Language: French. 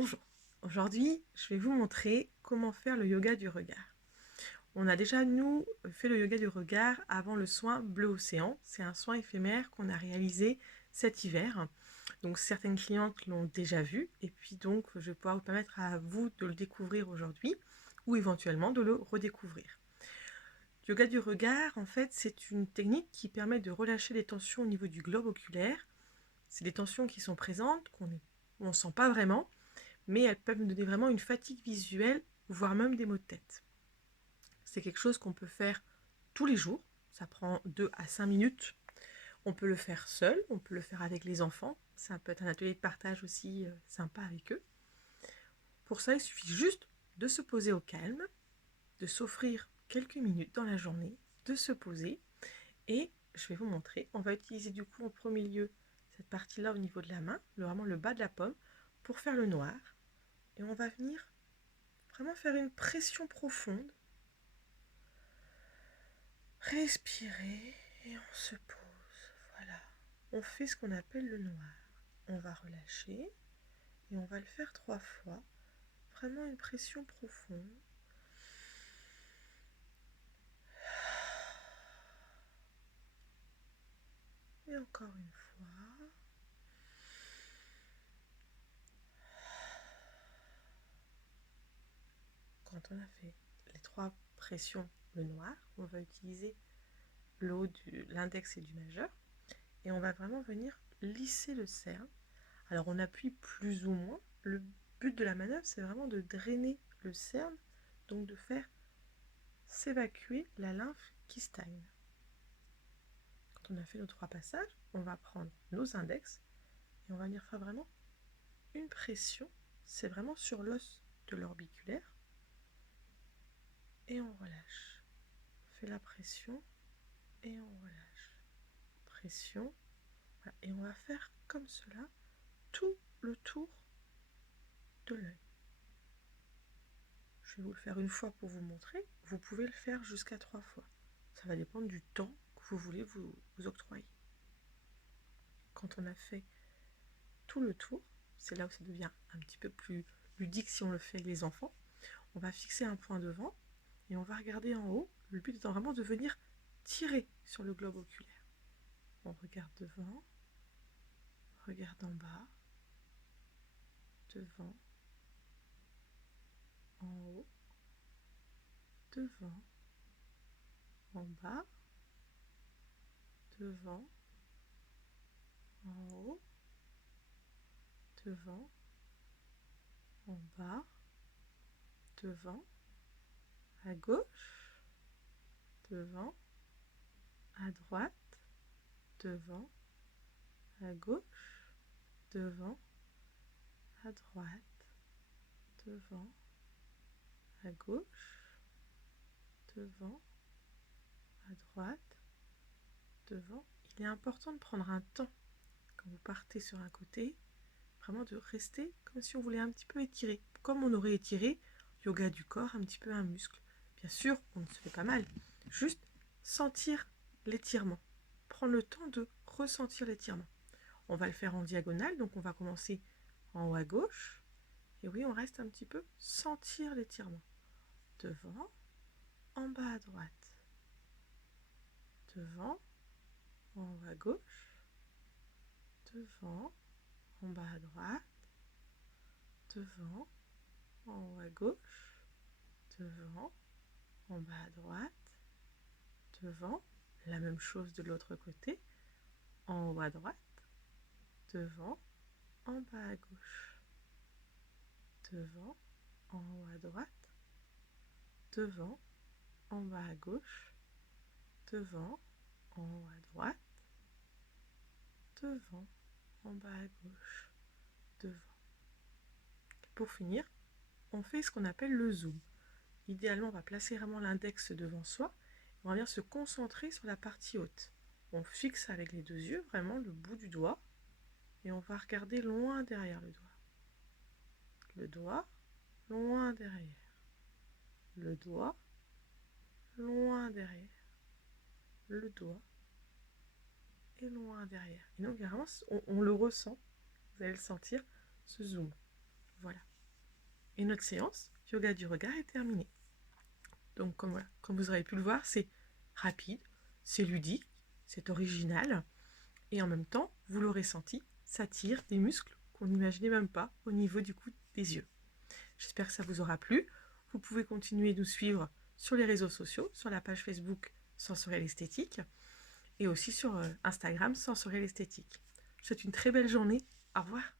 Bonjour, aujourd'hui je vais vous montrer comment faire le yoga du regard. On a déjà nous fait le yoga du regard avant le soin bleu océan. C'est un soin éphémère qu'on a réalisé cet hiver. Donc certaines clientes l'ont déjà vu et puis donc je vais pouvoir vous permettre à vous de le découvrir aujourd'hui ou éventuellement de le redécouvrir. Le yoga du regard, en fait, c'est une technique qui permet de relâcher les tensions au niveau du globe oculaire. C'est des tensions qui sont présentes, qu'on ne sent pas vraiment, mais elles peuvent nous donner vraiment une fatigue visuelle, voire même des maux de tête. C'est quelque chose qu'on peut faire tous les jours, ça prend 2 à 5 minutes. On peut le faire seul, on peut le faire avec les enfants, ça peut être un atelier de partage aussi sympa avec eux. Pour ça, il suffit juste de se poser au calme, de s'offrir quelques minutes dans la journée, de se poser, et je vais vous montrer. On va utiliser du coup en premier lieu cette partie-là au niveau de la main, vraiment le bas de la paume, pour faire le noir. Et on va venir vraiment faire une pression profonde. Respirer et on se pose. Voilà. On fait ce qu'on appelle le noir. On va relâcher et on va le faire 3 fois. Vraiment une pression profonde. Et encore une fois. Quand on a fait les 3 pressions, le noir, on va utiliser le haut de l'index et du majeur. Et on va vraiment venir lisser le cerne. Alors on appuie plus ou moins. Le but de la manœuvre, c'est vraiment de drainer le cerne, donc de faire s'évacuer la lymphe qui stagne. Quand on a fait nos 3 passages, on va prendre nos index et on va venir faire vraiment une pression. C'est vraiment sur l'os de l'orbiculaire. Et on relâche. On fait la pression et on relâche. Pression. Voilà. Et on va faire comme cela tout le tour de l'œil. Je vais vous le faire une fois pour vous montrer. Vous pouvez le faire jusqu'à 3 fois. Ça va dépendre du temps que vous voulez vous octroyer. Quand on a fait tout le tour, c'est là où ça devient un petit peu plus ludique si on le fait avec les enfants. On va fixer un point devant et on va regarder en haut. Le but étant vraiment de venir tirer sur le globe oculaire. On regarde devant, regarde en bas, devant, en haut, devant, en bas, devant, en haut, devant, en bas, devant, à gauche, devant, à droite, devant, à gauche, devant, à droite, devant, à gauche, devant, à droite, devant. Il est important de prendre un temps quand vous partez sur un côté, vraiment de rester comme si on voulait un petit peu étirer, comme on aurait étiré yoga du corps, un petit peu un muscle. Bien sûr, on ne se fait pas mal, juste sentir l'étirement, prendre le temps de ressentir l'étirement. On va le faire en diagonale, donc on va commencer en haut à gauche, et oui, on reste un petit peu sentir l'étirement. Devant, en bas à droite, devant, en haut à gauche, devant, en bas à droite, devant, en haut à gauche, devant, en bas à droite, devant, la même chose de l'autre côté, en haut à droite, devant, en bas à gauche, devant, en haut à droite, devant, en bas à gauche, devant, en haut à droite, devant, en bas à gauche, devant. Pour finir, on fait ce qu'on appelle le zoom. Idéalement, on va placer vraiment l'index devant soi. On va venir se concentrer sur la partie haute. On fixe avec les 2 yeux vraiment le bout du doigt et on va regarder loin derrière le doigt. Le doigt, loin derrière. Le doigt, loin derrière. Le doigt et loin derrière. Et donc, vraiment, on le ressent, vous allez le sentir, ce zoom. Voilà. Et notre séance yoga du regard est terminée. Donc comme vous aurez pu le voir, c'est rapide, c'est ludique, c'est original, et en même temps, vous l'aurez senti, ça tire des muscles qu'on n'imaginait même pas au niveau du cou des yeux. J'espère que ça vous aura plu. Vous pouvez continuer de nous suivre sur les réseaux sociaux, sur la page Facebook Sensoriel Esthétique, et aussi sur Instagram Sensoriel Esthétique. Je vous souhaite une très belle journée. Au revoir.